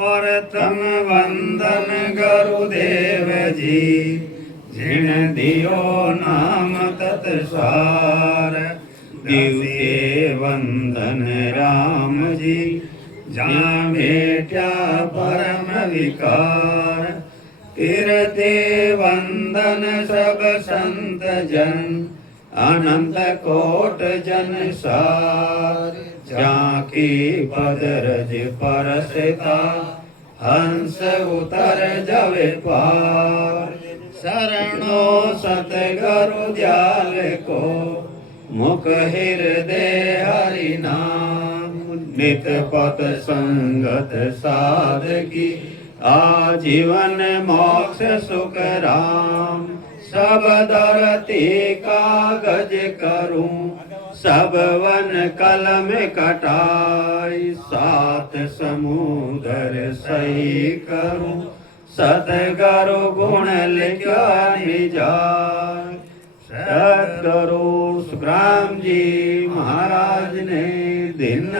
और तम वंदन गुरुदेव जी जिन दियो नाम तत्सार दिव्य वंदन राम जी जहाँ भेटा परम विकार तीर्थे वंदन सब संत जन अनंत कोट जन सार जाकी बदरज परसता हंस उतर जवे पार शरणो सतगुरु दयाल को मुख हृदय हरि नाम नित पत संगत साधकी आजीवन मोक्ष सुख राम सब दरती कागज करूं सब वन कलम कटाई सात समुद्र सही करूं सतगुरु गुण लिखा निजाय सतगुरु सुखराम जी महाराज ने दिन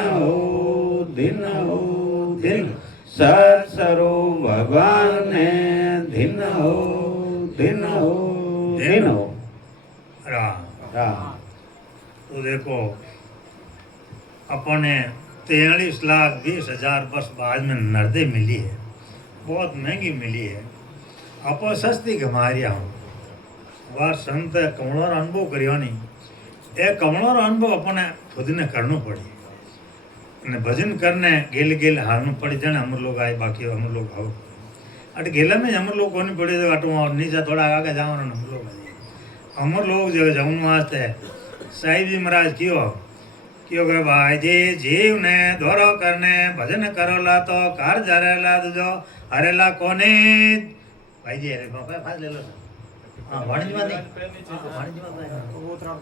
दिन सतस्वरूप भगवान ने दिन राम तो देखो अपने 43,20,000 वर्ष बाद में नर्दे मिली है, बहुत महंगी मिली है। अपो सस्ती गमारिया हूँ वह संत कमलों अनुभव करियो नहीं ए कमलों अनुभव अपने खुद ने करना पड़ी ने भजन करने गेल गेल हारनु पड़ी जाने हम लोग आए बाकी हम लोग आओ अट गेला में हम लोग को नहीं पड़े तो अटू और नीचे थोड़ा आगे जाओ हम लोग जो जाऊन वास्ते साहिब जी महाराज क्यों गए भाई जी जीव ने दौरो करने भजन करोला तो कार जरेला तुझो हरेला कोने भाई जी अरे बापा फाज ले लो हां वाणी में नहीं वाणी में वो उतराव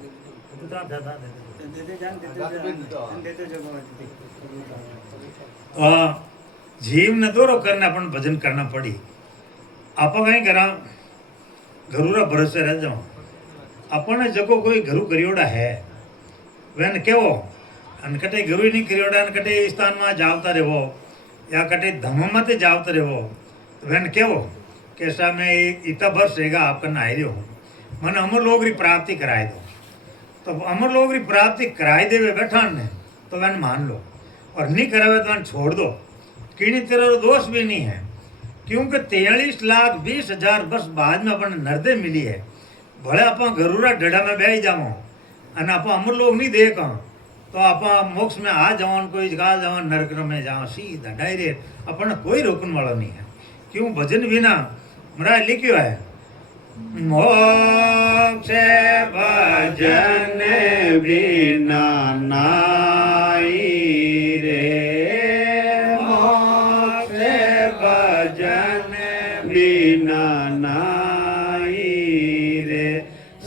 जीव ने दौरो करने अपन भजन करना पड़ी आप कहीं करा घरूरा भरोसे रह जाओ अपने जगो कोई घरू करियोड़ा है वेन केवो अन कटे घरू नहीं करियोड़ा अन कटे स्थान में जावता रहो या कटे धम मत जावता रहो वेन केवो कैसा मैं इतना वर्ष रहेगा आपका ना रही हूँ मैंने अमर लोग री प्राप्ति कराए दो तो अमर लोग री प्राप्ति कराए देवे बैठान ने तो वैन मान लो और नहीं करावे तो वैन छोड़ दो किनी तेरा दोष भी नहीं है क्योंकि 43,20,000 वर्ष बाद में अपन नर्दे मिली है भले आप गरूरा डढ़ा में बैठ जाओ और आप अमर लोग नहीं देख तो आप मोक्ष में आ जाओ कोई जगह जाओ नरक में जाओ सीधा डायरेक्ट अपन कोई रोकने वाला नहीं है क्यों भजन बिना महाराज लिखियो है मोक्ष भजन बिना नाई रे मोक्ष भजन बिना नाई रे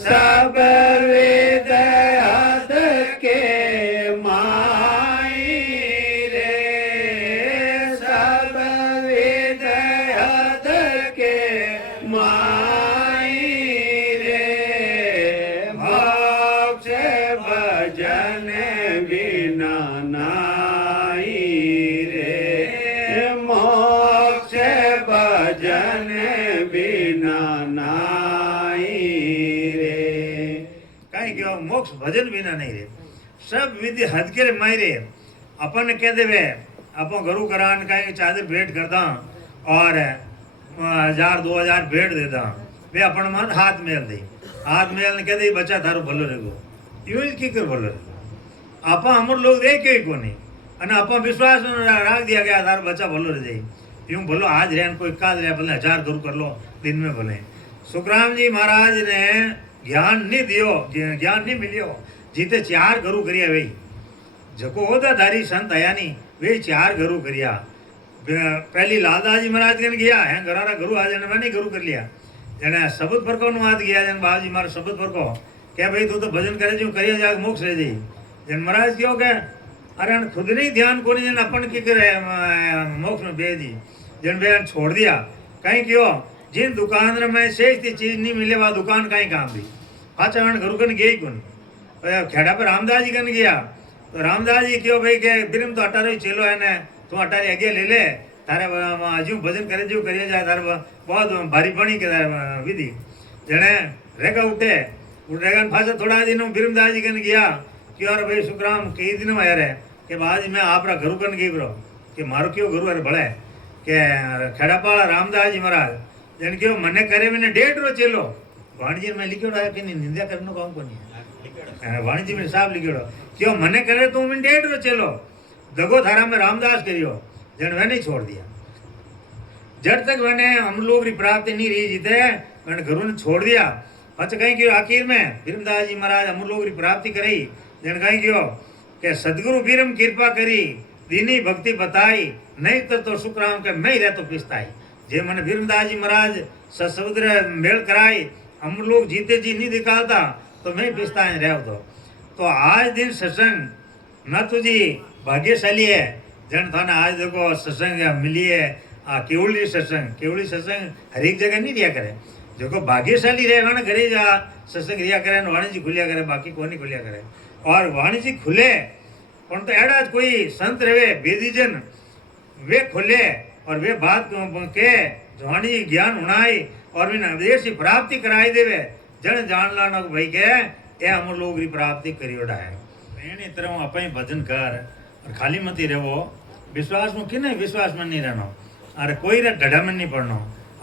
सब वेद हद के माई रे सब वेद हद के माई रे मोक्ष भजन बिना नाई रे मोक्ष भजन बिना नाई रे कहीं क्यों मोक्ष भजन बिना नहीं रे सब विधि हद के माई रे अपन कह देवे अपन गुरु करान कहीं चादर भेंट करदा और 1,000-2,000 भेंट देता वे अपन मन हाथ मेल दे हाथ मेल ने कह दे बच्चा थारो भलो रहेगो यूं ही की कर भलो रहेगो आपा हमर लोग देखे ही कोनी અને આપો વિશ્વાસ રાખ दिया गया थारो बच्चा भलो रह जाए यूं भलो आज रहन कोई काल रह भले 1000 गुरु कर लो दिन में भले सुखराम जी महाराज ने ज्ञान नहीं दियो ज्ञान नहीं मिलियो जीते 4 गुरु करिया वे जको होदाधारी संत आया नहीं वे 4 गुरु करिया पहली लालदास जी महाराज कन गया है घरारा गुरु आ जाने मैंने गुरु कर लिया जने शब्द पर को नुआद गया जन बाबूजी मारे शब्द पर को क्या भाई तू तो भजन करे जो करिया जाग मोक्ष रह जाई जन महाराज क्यों के अरे खुद नहीं ध्यान को नहीं जन अपन की करे मोक्ष में भेज दी जन बेन छोड़ दिया कहीं क्यों जिन दुकान में शेष थी चीज नहीं मिले वह दुकान कहीं काम दी पाचा मैं गुरु कन गई कौन खेड़ा पर रामदास जी कन गया तो रामदास जी क्यों भाई के बिरम तो अटारो चेलो है ने तू अटारी आगे ले ले તારે હજુ ભજન કરે જેવું કરીએ જાય તારે બહુ ભારી પડી કે તારે વિધિ જેણે રેગા ઉઠે રેગા પાછા થોડા दिन भीरमदास कन गया कि यार भाई सुखराम कई दिन में यार कि आज मैं आपरा घरू कन गई ब्रो कि मारो क्यों घरू अरे भले કે ખેડાપાળા રામદાસજી મહારાજ જેને કહ્યું મને કરે મને 1.5 રો ચેલો વાણજી મેં લીખ્યો કે નિંદા કરનો કામ કોની વાણજી મેં સાહેબ લીખ્યો क्यों मने करे तो मैं 1.5 रो चलो दगो थारा में रामदास करियो जन वे नहीं छोड़ दिया जब तक मैंने हम लोग की प्राप्ति नहीं रही जीते मैंने घरों ने छोड़ दिया पच कहीं क्यों आखिर में भीरमदास जी महाराज हम लोग की प्राप्ति करी जन कहीं क्यों के सदगुरु भीरम कृपा करी दीनी भक्ति बताई नहीं तो सुखराम के मैं ही रह तो पिसताई जे मैंने भीरमदास जी महाराज ससुद्र मेल कराई हम लोग जीते जी नहीं दिखाता तो मैं पिसता रह तो आज दिन सत्संग न तो जी भाग्यशाली है जन थाने आज देखो सत्संग मिली है केवली सत्संग हर एक जगह नहीं रिया करे जो भाग्यशाली रहे वहाँ घरे जा सत्संग रिया करे वाणिज्य खुलिया करे बाकी कोई नहीं खुलिया करे और वाणिज्य खुले पर तो एड़ा कोई संत रहे बेदीजन वे खुले और वे बात के वाणिज्य ज्ञान उड़ाई और वे देश की प्राप्ति कराई देवे जन जान लाना भाई के ये हम लोग की प्राप्ति करियोड़ा है एनी तरह अपने भजन कर और खाली मती रहो विश्वास में कि नहीं विश्वास में नहीं रहना अरे कोई रे ढड़ा में नहीं पड़ना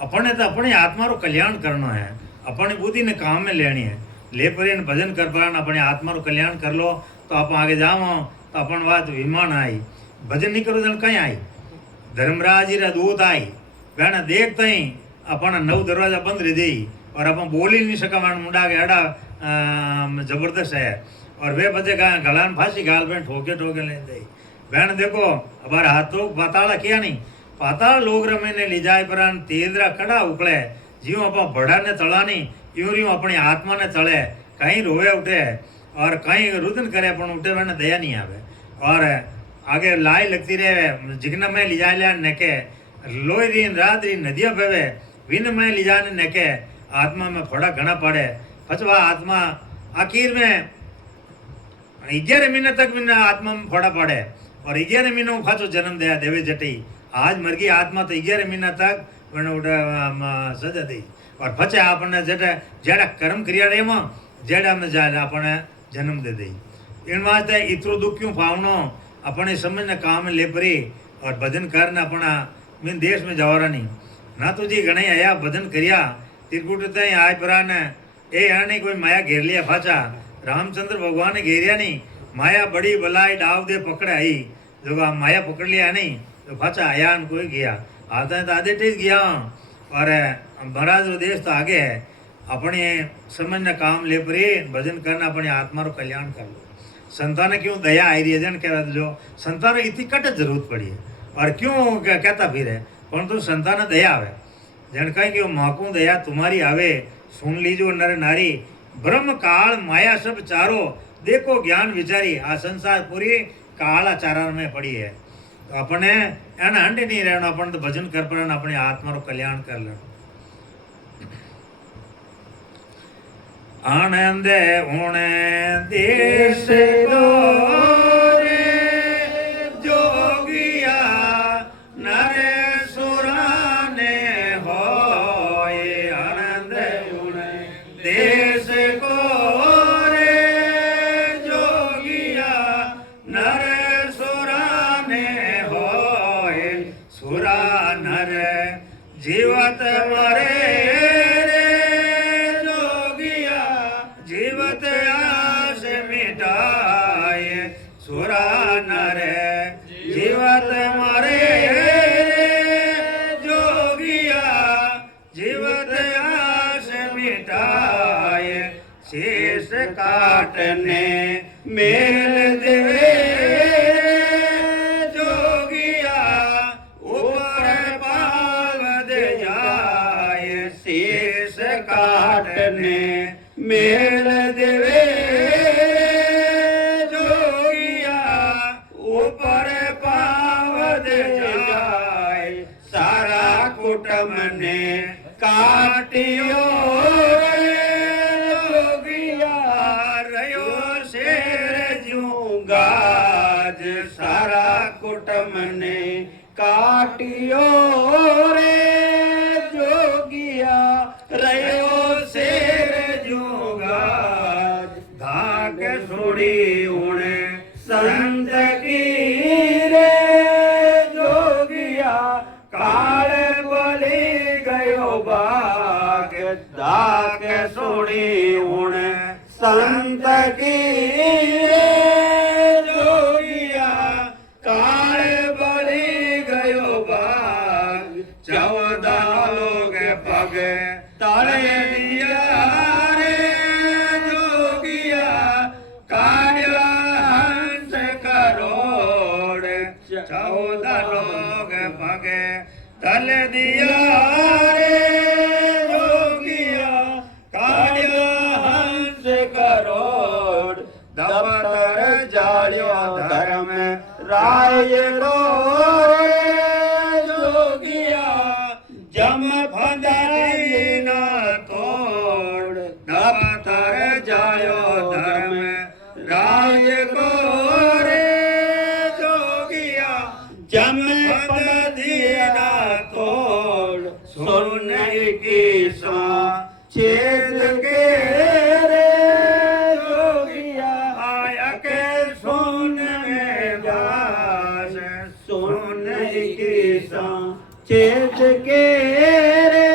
अपने तो अपनी आत्मा रो कल्याण करना है अपनी बुद्धि ने काम में लेनी है ले पर भजन कर पाना अपने आत्मा रो कल्याण कर लो तो आप आगे जाओ तो अपन बात विमान आई भजन नहीं करो तो कहीं आई धर्मराज जी दूत आई बहना देखते ही अपना 9 दरवाजा बंद रह दी और अपन बोल ही नहीं सका मुंडा के अड़ा जबरदस्त है और वे बजे गलान फांसी गाल पे ठोके ठोके ले दे बहन देखो हमारे हाथों पाताला किया नहीं पाताल लोग रमे ने ले जाए पर तेजरा कड़ा उकले जीव अपा बड़ा ने तला नहीं यूं यूं अपनी आत्मा ने तले कहीं रोवे उठे और कहीं रुदन करे अपन उठे बहन दया नहीं आवे और आगे लाई लगती रहे जिगना में ले जाए नेके लोई री रात री नदियाँ बेवे विन में ले जाने नेके आत्मा में फोड़ा घना पड़े पचवा आत्मा आखिर में 11 महीने तक मैंने आत्मा में फोड़ा पड़े और 11 महीनों फाचो जन्म दया देवे जटी आज मर गई आत्मा तो 11 महीना तक मैंने उठा सजा दी और पचे आपने जेड़ा कर्म क्रिया रे में जेड़ा में जाए अपने जन्म दे दी इन वास्ते इतरो दुख क्यों पावनो अपने समझ ने काम ले परी और भजन करना अपना मैं देश में जवारा नहीं ना तो जी घणे आया भजन करिया तिरकुट तय आय परा ने ए आने कोई माया घेर लिया फाचा रामचंद्र भगवान ने घेरिया नहीं माया बड़ी बलाई डाव दे पकड़े आई जो माया पकड़ लिया नहीं तो फाचा आया कोई गया आता है तो आधे टेस गया और महाराज देश तो आगे है अपने समझ ने काम ले परी भजन करना अपने आत्मा रो कल्याण कर लो संतान क्यों दया आई रही है जन कह जो संतान इतनी कट जरूरत पड़ी है और क्यों कहता फिर है परंतु संतान दया आवे जन कहीं कि माकू दया तुम्हारी आवे सुन लीजो नर नारी ब्रह्म काल माया सब चारो देखो ज्ञान विचारी आ संसार पूरी काला चारा में पड़ी है तो अपने एना हंडे नहीं रहना अपन तो भजन कर पर अपने आत्मा रो कल्याण कर लेना आनंद उणे देश गोरे जोगिया नरे सुराने होए आनंद उणे देश गोरे जोगिया नरे सुराने होए सुरा नर जीवत मरे जीवत आस मिटाए सुरा नर जीवत मरे जोगिया जीवत आस मिटाए शेष काटने मेल देवे जोगिया ऊपर पावद जाए शेष काटने मेल देवे जोगिया ऊपर पावद जाए सारा कुटुंब ने काटियो जोगिया रयो शेर जूं गाज सारा कुटुंब ने का काटियो रे जोगिया रयो शेर जोगा धाक छोड़ी उणे संत की रे जोगिया काल बोली गयो बाग धाक छोड़ी उणे संत की रे जोगिया काल बोली गयो बाग 14 लोग पग ताले दिया रे जोगिया काया हंस करोड़ 14 लोग पग तल दिया रे जोगिया काया हंस करोड़ दफ्तर जालियो धर्म राय रो जोगिया जम फंदरी न तोड़ दफ्तर जायो धर्म राय को रे जोगिया जम फंदरी न तोड़ सुन की सा छेद के रे जोगिया आया के सुन में दास सुन की सा छेद के रे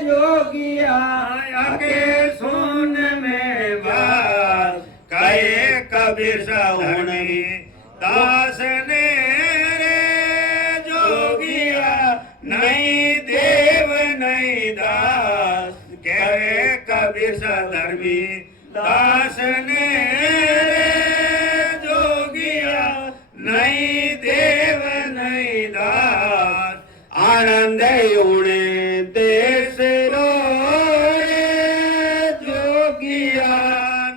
जोगिया आया के सुन में बास कहे कबीर सवणी दास ने रे जोगिया नहीं देव नहीं दास कहे कबीर धर्मी दास ने रे जोगिया नहीं देव नहीं दास आनंद उणे देश रो रे जोगिया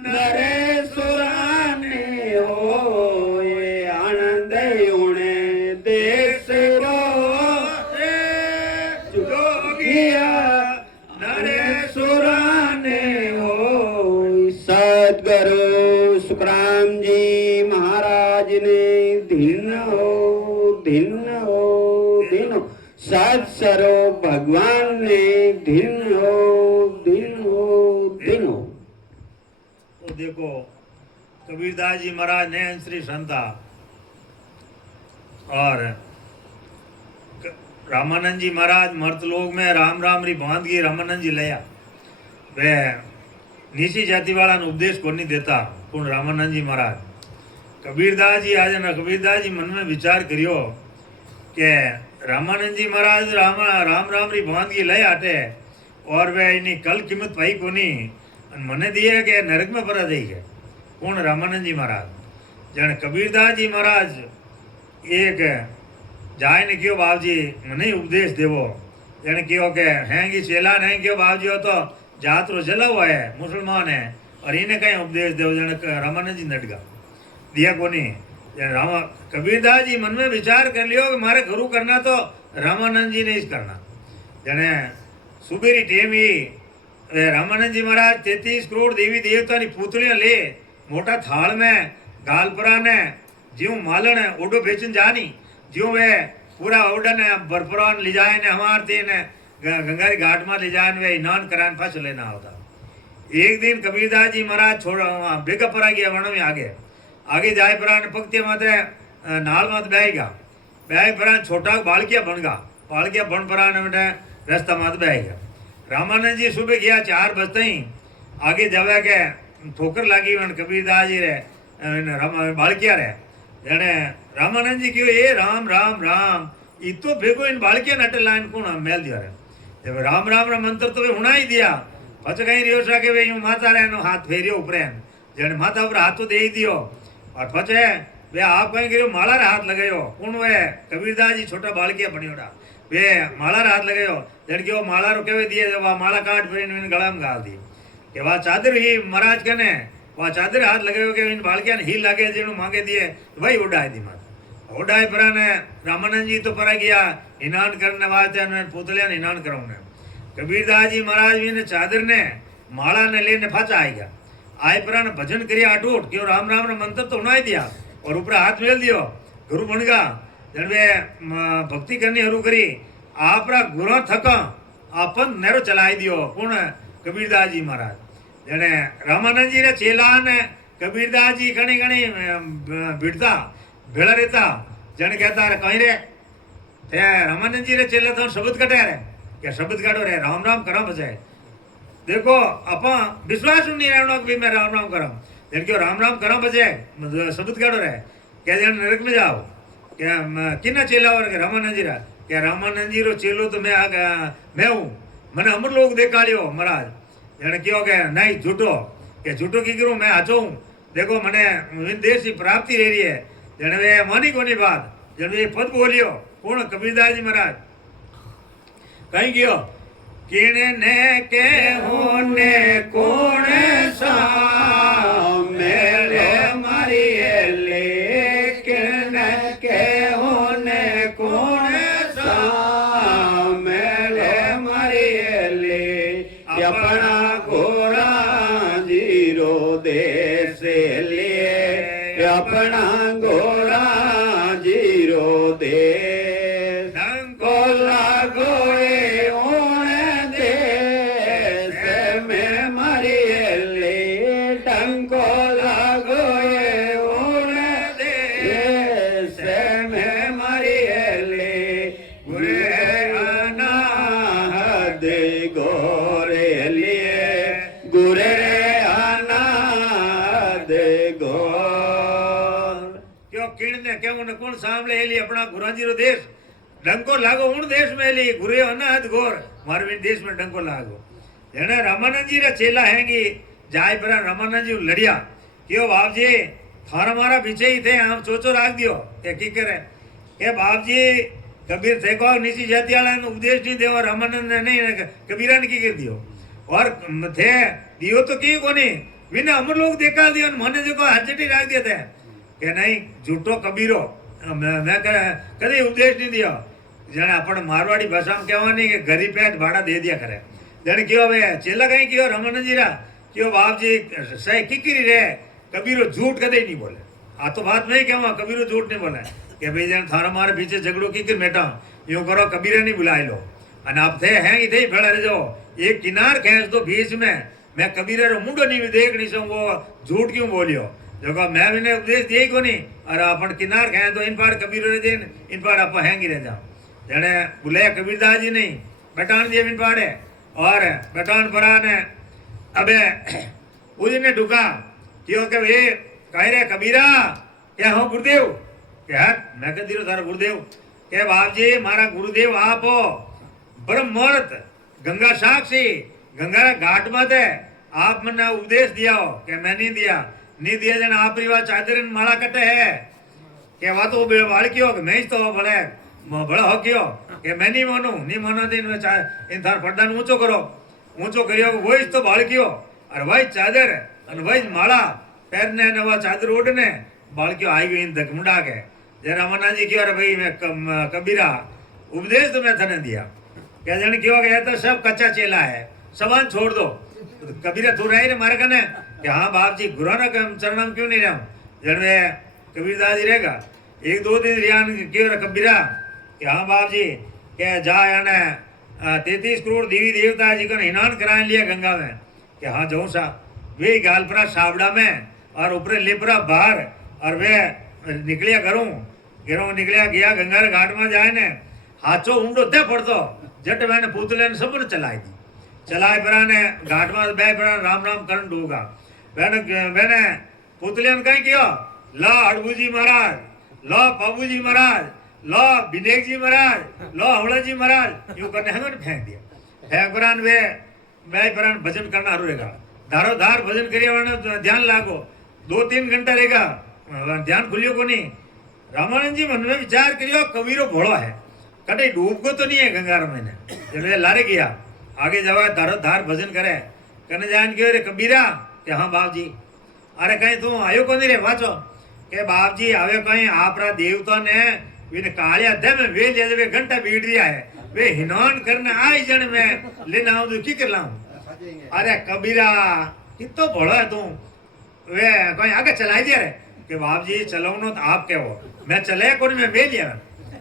नरेश्वराने होए आनंद उणे देश रो रे जोगिया नरेश्वराने होए सद्गुरु सुखराम जी महाराज ने दिन हो सत्सरो भगवान ने दिन हो तो देखो कबीरदास जी महाराज ने श्री संता और रामानंद जी महाराज मर्तलोक में राम राम री बांधगी रामानंद जी लया वे नीची जाति वाला ने उपदेश को नहीं देता पूर्ण रामानंद जी महाराज कबीरदास जी आज ना कबीरदास जी मन में विचार करियो के रामानंद जी महाराज राम राम री बांधगी लय आटे और वे इनी कल कीमत पाई कोनी मने दिए के नरक में परा दई है कौन रामानंद जी महाराज जन कबीरदास जी महाराज एक जाय ने क्यों बाबजी मने उपदेश देवो जन क्यों के हैंगी चेला नहीं क्यों बाबजी हो तो जात रो जला हुआ है मुसलमान है और इन्हें कहीं उपदेश देव जन रामानंद जी नटगा दिया कोनी राम कबीरदास जी मन में विचार कर लियो कि मारे गुरु करना तो रामानंद जी ने इस करना जने सुबेरी टेम ही रामानंद जी महाराज 33 करोड़ देवी देवता की पुतलियां ले मोटा थाल में गालपरा ने ज्यों मालन ओडो बेचन जानी ज्यों वे पूरा ओडा ने बरपरान ले जाए ने हमार ते ने गंगारी घाट में ले जाए वे स्नान करान पास लेना होता। एक दिन कबीरदास जी महाराज छोड़ बेगपरा गया वण में आगे जाए परा ने पगते माते नाल मत बैगा बैग परा छोटा बालकिया बन परा ने बेटे रास्ता मत बैगा रामानंद जी सुबह गया 4 बजते ही आगे जावे के ठोकर लागी वन कबीरदास जी रे बालकिया रे जने रामानंद जी क्यों ये राम राम राम इतो भेगो इन बालकिया नटे लाइन कौन मेल दिया रे जब राम राम रा मंत्र तो वे हुना ही दिया पछ कहीं रियो सा के वे यूं माता रे नो हाथ फेरियो ऊपरे जने माता ऊपर हाथ तो दे ही दियो और पछे वे आप कहीं गिरो माला रे हाथ लगायो कौन वे कबीरदास जी छोटा बालकिया बनियोड़ा वे माला रे हाथ लगायो जन के वो माला रो केवे दिए जब माला काट फिर इन गला में गाल दी के वा चादर ही महाराज कने वा चादर हाथ लगायो के इन बालकिया ने हिल लागे जेनु मांगे दिए वही उड़ाई दी माता उड़ाई परा ने रामानंद जी तो परा गया इनान करने वास्ते ने पुतलिया ने इनान कराउने कबीरदास जी महाराज जी ने चादर ने माला ने लेने फाचा आई गया आए परा ने भजन करिया अटूट क्यों राम राम रा मंत्र तो उड़ाई दिया और ऊपर हाथ मेल दियो गुरु बन गया जन वे भक्ति करनी शुरू करी आपरा गुरु थका आपन नेरो चलाई दियो कौन कबीरदास जी महाराज जने रामानंद जी रे चेला ने कबीरदास जी घणी घणी भिड़ता भेड़ा रहता जन कहता रे कहीं रे ते रामानंद जी रे चेला तो शब्द कटे रे क्या शब्द काटो रे राम राम करा बजाए देखो अपा विश्वास नहीं रहना कि मैं राम राम करा जन क्यों राम राम करा बजाए शब्द काटो रे क्या जन नरक में जाओ क्या किन्ना चेला और रामानंद जी रा क्या रामानंद जी रो चेलो तो मैं मैं हूँ मैंने अमर लोग देखा लियो महाराज जन क्यों के नहीं झूठो के झूठो की करूँ मैं आचो हूँ देखो मैंने देश की प्राप्ति रह रही है जन वे मानी कोनी बात जन वे पद बोलियो कौन कबीरदास जी महाराज कहीं गयो किने ने के होने कौन सा मेरे मारिए लेकिन के होने कौन सा मेरे मारिए ले अपना गोरा जीरो देश लिए अपना गोरा जीरो देश को लागोए कौन सामने एली अपना गुराजी रो देश डंको लागो उन देश में एली गुरे अनाथ गोर मारवी देश में डंको लागो जने रामानंद जी रा चेला हैंगी जाय पर रामानंद जी लड़िया क्यों बाप जी थारा मारा पीछे ही थे हम चोचो राख दियो के की करे के बाप जी कबीर थे को नीची जाति वाला ने उपदेश नहीं देव रामानंद ने नहीं कबीरा ने की कर दियो और थे दियो तो की कोनी बिना अमर लोग देखा दियो मने देखो हजटी राख दिए थे के नहीं झूठो कबीरो मैं कभी उपदेश नहीं दिया जने अपन मारवाड़ी भाषा में कहवा नहीं कि गरीब पेट भाड़ा दे दिया करे जने क्यों वे चेला कहीं क्यों रामानंद जी रा क्यों बाप जी सही किकरी रे कबीरो झूठ कदे नहीं बोले आ तो बात नहीं कहवा कबीरो झूठ नहीं बोले कि भाई जन थारा मारे पीछे झगड़ो किकर मेटा यूं करो कबीरे नहीं बुलाए लो अन आप थे हैं इथे भेड़ा रह जाओ एक किनार खेच दो बीच में मैं कबीरे रो मुंडो नहीं देख नहीं सकूं वो झूठ क्यों बोलियो देखो मैं भी ने उपदेश दिए को नहीं और अपन किनार खाए तो इन पार कबीर रह जाए इन पार आप हैंगी रह जाओ जने बुलाया कबीरदास जी नहीं बटान दिए इन पाड़े और बटान परा ने अबे उसने ढुका क्यों के वे कह रहे कबीरा क्या हो गुरुदेव क्या मैं कह दियो थारा गुरुदेव के बाप जी मारा गुरुदेव आप हो ब्रह्म मुहूर्त गंगा साक्षी गंगा घाट मत है आप मैंने उपदेश दिया हो क्या मैं नहीं दिया जन आप रिवा चादर माला कटे है के वा तो बाल क्यों मैं तो भले बड़ा हो क्यों के मैं नहीं मानो दिन इन थार पर्दा ऊंचो करो ऊंचो करियो वही तो बाल क्यों और वही चादर और वही माला पैरने ने वह चादर ओढ़ने बाल क्यों आई गई इन धकमुंडा के जय रामानंद जी क्यों अरे भाई मैं कबीरा उपदेश तो मैं थने दिया क्या जन क्यों गया तो सब कच्चा चेला है सवान छोड़ दो कबीरा तू रहे मारे कने कि हाँ बाप जी गुरु ना चरणम क्यों नहीं रहा जन वे कबीरदास जी रहेगा एक दो दिन रियान क्यों कबीरा कि हाँ बाप जी क्या जा याने 33 करोड़ देवी देवता जी का स्नान कराने लिया गंगा में कि हाँ जाऊँ सा वे गालपरा सावड़ा में और ऊपर लिपरा बाहर और वे निकलिया करूँ निकलिया गया गंगा घाट में जाए ने हाथों ऊंडो दे पड़तो जट मैंने पुतले सब ने चलाई दी चलाए परा ने घाट में बह परा राम राम करण डूगा मैंने पुतले ने कहीं किया ला अड़बू जी महाराज ला बाबू जी महाराज ला विनेक जी महाराज ला हवड़ा जी महाराज यूं करने हमें फेंक दिया फेंक परान वे मैं परान भजन करना रहेगा धारो धार भजन करिए ध्यान लागो 2-3 घंटा रहेगा ध्यान खुलियो को नहीं रामानंद जी मन में विचार करियो कबीरो भोड़ो है कटे डूब को तो नहीं है गंगा में जब लारे गया आगे जावा धारो धार भजन करे कने जान क्यों रे कबीरा के हाँ बाप जी अरे कहीं तू आयो को नहीं रे वाचो के बाप जी आवे कहीं आपरा देवता ने विन कालिया दे में वे ले वे घंटा बीड़ रिया है वे हिनौन करने आई जन में लेना आऊं तो की कर लाऊं अरे कबीरा कितो भोळो है तू वे कहीं आगे चलाई दे रे के बाप जी चलाऊं तो आप के हो मैं चले कोनी में वे लिया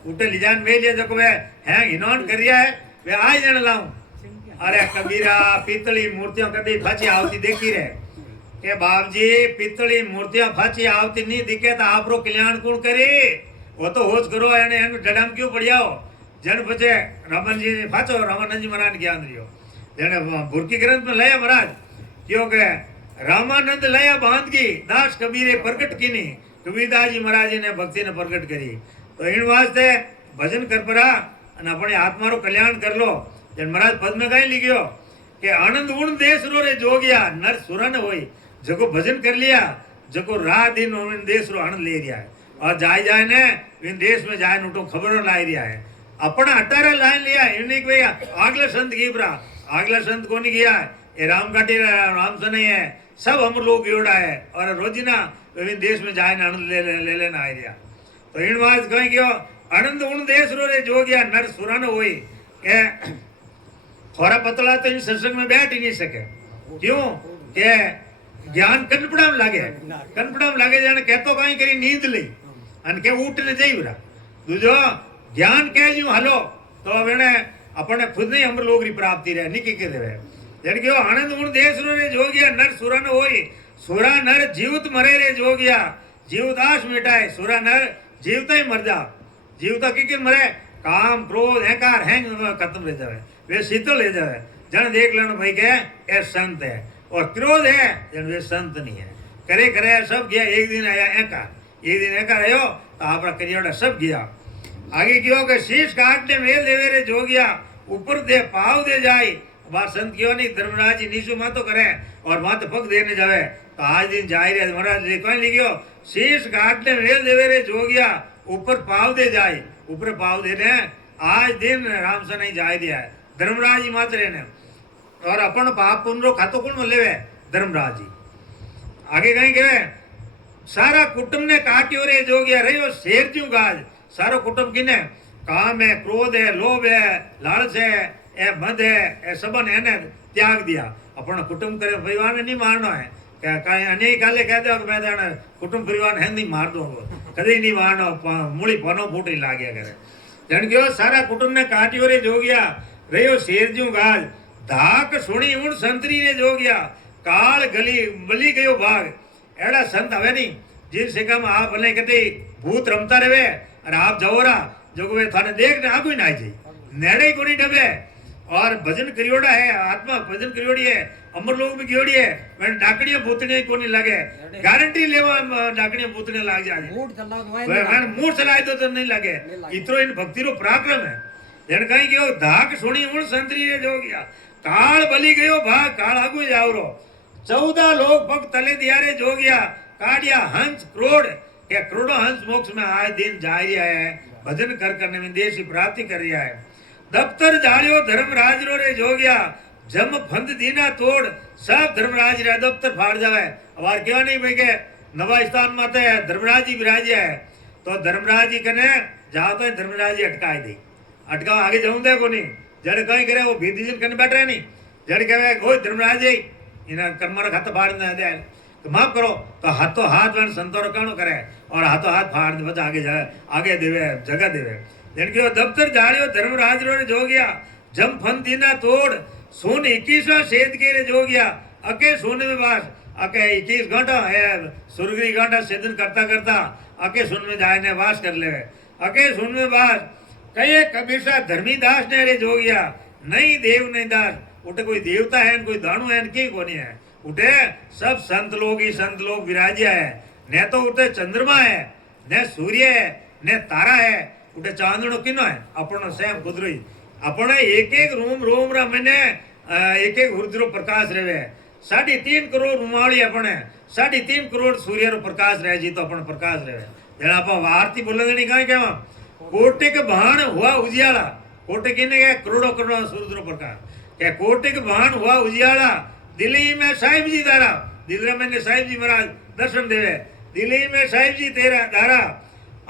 उठे लिजान में लिया जो वे हैं हिनौन कर रिया है वे आज जन लाऊं अरे कबीरा पीतली मूर्तियों कदी फाची आवती देखी रे के बाप जी पीतली मूर्तियां फाची आवती नहीं दिखे तो आप रो कल्याण कौन करे वो तो होश करो एने डडम क्यों पड़ियाओ जन बचे रमन जी फाचो रामानंद जी महाराज ज्ञान रियो जने बुरकी ग्रंथ में लया महाराज क्यों के रामानंद लया बांध की दास कबीरे प्रकट की नहीं कबीरदास जी महाराज ने भक्ति ने प्रकट करी तो इन वास्ते भजन कर परा અને આપણે આત્મારો કલ્યાણ કરલો જન મહારાજ પદ में કઈ लिखियो કે આનંદ ઉણ દેશ रो रे जोगिया नर सुरन होई जको भजन कर लिया जको रात दिन इन देश रो आनंद ले रिया है और जाय जाय ने इन देश में जाय उठो खबरों लाई रिया है अपना 18 लाइन लिया इन्हीं कोई आगला संत गिबरा आगला संत कोनी गया ये राम काटी राम सने है सब हम लोग जोड़ा है और रोजिना इन देश में जाय आनंद ले लेना आ रिया तो इन वाज कहीं गयो आनंद उन देश रो रे जोगिया नर सुरन होई के थोड़ा पतला तो इन सत्संग में बैठ ही नहीं सके क्यों के ज्ञान कनपड़ाम लागे जाने कहतो कहीं करी नींद ली अन के उठ ने जाई बरा दूजो ज्ञान कह जू हलो तो वेने अपने खुद नहीं हम लोग री प्राप्ति रहे निकी के देवे जन के आनंद उन देश रो रे जोगिया नर सुरन होई सुरा नर जीवित मरे रे जोगिया जीवदास मिटाए सुरा नर जीवता ही मर जा जीवता की मरे काम क्रोध अहंकार हैंग खत्म ले जावे वे शीतल ले जावे जन देख लेना भाई के ये संत है और क्रोध है जन वे संत नहीं है करे करे सब गया एक दिन आया अहंकार आयो तो आपरा करियोड़ा सब गया आगे क्यों के शीश काटने मेल देवे रे जो गया ऊपर दे पाव दे जाए बात संत क्यों नहीं धर्मराज जी नीचू मत तो करे और मत पग देने जावे तो आज दिन जाए रे महाराज जी कौन लिखियो शीश काटने मेल देवे रे जो गया ऊपर पाव दे जाए ऊपर पाव दे रहे आज दिन राम से नहीं जाए दिया है धर्मराज जी मात्र ने और अपन पाप पुण्य खातो कौन लेवे धर्मराज जी आगे कहीं कहे सारा कुटुंब ने काट्यो रे जो गया रहो शेर क्यों गाज सारो कुटुंब किने काम है क्रोध है लोभ है लालच है ए मद है ए सबन है त्याग दिया अपन कुटुंब करे परिवार ने नहीं मारना है क्या कहीं अनेक काले कहते हो मैं जाने कुटुंब परिवार है नहीं मार दूंगा कभी नहीं मारना मूली पनो फूटी लाग्या करे जन क्यों सारा कुटुंब ने काट्यो रे जो गया रहो शेर जू गाज धाक सुनी उन संतरी ने जो गया काल गली बली गयो भाग एड़ा संत हवे नहीं जिन से कम आप भले कहते भूत रमता रहे और आप जवरा जो वे थाने देख ने आगू ना जाई नेड़े को नहीं डबे और भजन करियोड़ा है आत्मा भजन करियोड़ी है अमर लोग भी गियोड़ी है मैं डाकड़ियां भूतने को नहीं लगे गारंटी लेवा डाकड़ियां भूतने लाग जाए मूड चलाए तो नहीं लगे इतरो इन भक्ति रो पराक्रम है जन कहीं गयो धाक सुनी उन संतरी ने जो गया काल बली गयो भाग काल आगू जावरो 14 लोग भक्त तले दियारे जो गया काडिया हंस क्रोड़ क्या करोड़ों हंस मोक्ष में आए दिन जा रहा है भजन कर करने में देश की प्राप्ति कर रहा है दफ्तर जालियो धर्मराज रो रे जो गया जम फंद दीना तोड़ सब धर्मराज रे दफ्तर फाड़ जावे अबार क्यों नहीं भाई के नवा स्थान माते धर्मराज जी विराज है तो धर्मराज जी कने जाओ तो धर्मराज जी अटकाए दी अटकाओ आगे जाऊं दे को नहीं जड़ कहीं करे वो भीति जी कने बैठ रहे नहीं जड़ कहे ओ धर्मराज जी इन्हें कर्मर हाथ फाड़ दे तो माफ करो तो हाथों हाथ वन संतोर कौन करे और हाथों हाथ फाड़ दे बस आगे जाए आगे देवे जगह देवे जन दफ्तर जाड़ियो धर्मराज रो जो गया जम फंदी ना तोड़ सोन 21वां सेद के रे जो गया अके सोने में बास अके 21 घंटा है सुरगरी घंटा सेदन करता करता अके सुन में जाए ने वास कर ले अके सुन में बास कहे कबीरसा धर्मीदास ने रे जो गया नहीं देव नहीं दास उठे कोई देवता है कोई दानु है की कोनी है उठे सब संत लोग विराजिया है न तो उठे चंद्रमा है न सूर्य है न तारा है उठे चांदनो किनो है अपनो सेम कुदरी अपने एक रोम रा मैंने एक रुद्रो प्रकाश रहे 3.5 करोड़ रुमाली अपने 3.5 करोड़ सूर्य रो प्रकाश रहे जी तो अपन प्रकाश रहे जरा आप आरती बोलेंगे नहीं कहीं क्या कोटिक भाण हुआ उजियाला कोटिक ने करोड़ों करोड़ों सूर्य रो प्रकाश क्या कोटिक भाण हुआ उजियाला दिल्ली में साहिब जी दारा दिल्ली में साहिब जी महाराज दर्शन देवे दिल्ली में साहिब जी तेरा दारा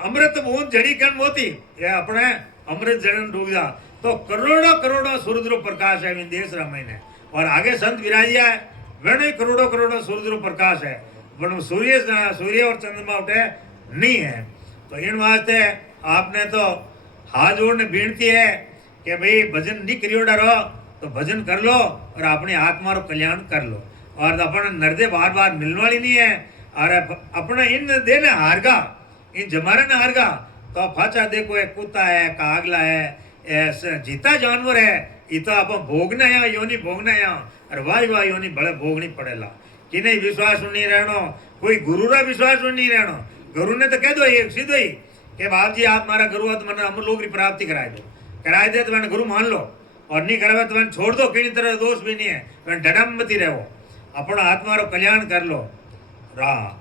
अमृत बूंद जड़ी कण मोती ये अपने अमृत जड़न डूब जा तो करोड़ों करोड़ों सूर्य प्रकाश है देश रामायण है और आगे संत विराजिया है वह करोड़ों करोड़ों सूर्य प्रकाश है वह सूर्य और चंद्रमा उठे नहीं है तो इन वास्ते आपने तो हाथ जोड़ने विनती है कि भाई भजन नहीं करियोड़ा रहो तो भजन कर लो और अपनी आत्मा रो कल्याण कर लो। और अपन नरदे बार बार मिलने वाली नहीं है और अपना इन देने हारगा इन जमारे ने हारगा तो फाचा देखो एक कुत्ता है कागला है जीता जानवर है ये तो आप भोगना है योनी भोगना है और वाह योनी बड़े भोगनी पड़ेला कि नहीं विश्वास नहीं रहनो कोई गुरु रा विश्वास नहीं रहनो। गुरु ने तो कह दो एक सीधो ही कि बाप जी आप मारा गुरु हो तो मैंने अमर लोग की प्राप्ति कराए दे तो मैंने गुरु मान लो और नहीं करावे तो मैंने छोड़ दो किसी तरह दोष भी नहीं है मैंने डडम मती रहो अपना आत्मा रो कल्याण कर लो। राम